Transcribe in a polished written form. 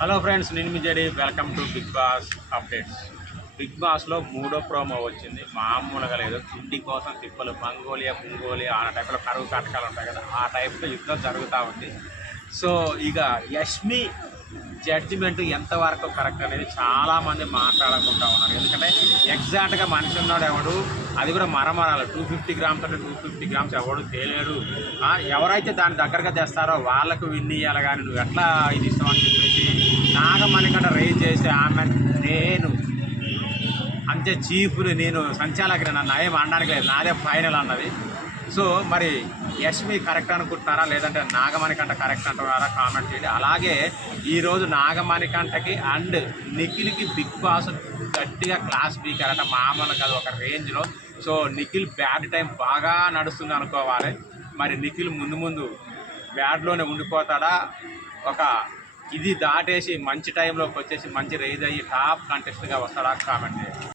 Hello friends, నేను మీ జడి. Welcome to big boss updates. Big బాస్లో మూడో ప్రోమో వచ్చింది. మామూలుగా లేదు. తిండి కోసం తిప్పలు, మంగోలియా ఆ టైప్లో కరువు కాటకాలు ఉంటాయి కదా, ఆ టైప్లో యుద్ధం జరుగుతూ ఉంది. సో ఇక యష్మి జడ్జిమెంట్ ఎంతవరకు కరెక్ట్ అనేది చాలామంది మాట్లాడుకుంటూ ఉన్నారు. ఎందుకంటే ఎగ్జాక్ట్గా మనిషి ఉన్నాడు ఎవడు, అది కూడా మరమరాలు 250 గ్రామ్స్ అంటే 250 గ్రామ్స్ ఎవడు తేలేడు. ఎవరైతే దాని దగ్గరగా తెస్తారో వాళ్ళకు విన్ ఇయ్యాలి, కానీ నువ్వు ఎట్లా ఇది ఇస్తావు అని చెప్పేసి నాగమణి కంటే రేజ్ చేసి ఆమె నేను అంతే చీఫ్ని, నేను సంచాలకుని, నన్ను ఏం అనడానికి లేదు, నాదే ఫైనల్ అన్నది. సో మరి యష్మి కరెక్ట్ అనుకుంటున్నారా, లేదంటే నాగమణి కంట కరెక్ట్ అంటున్నారా? కామెంట్ చేయండి. అలాగే ఈరోజు నాగమణి కంటకి అండ్ నిఖిల్కి బిగ్ బాస్ గట్టిగా క్లాస్ పీకారట, మామూలు కాదు, ఒక రేంజ్లో. సో నిఖిల్ బ్యాడ్ టైం బాగా నడుస్తుంది అనుకోవాలి. మరి నిఖిల్ ముందు బ్యాడ్లోనే ఉండిపోతాడా, ఒక ఇది దాటేసి మంచి టైంలోకి వచ్చేసి మంచి రేజ్ అయ్యి టాప్ కంటెస్ట్గా వస్తాడా? కామెంట్ చేయండి.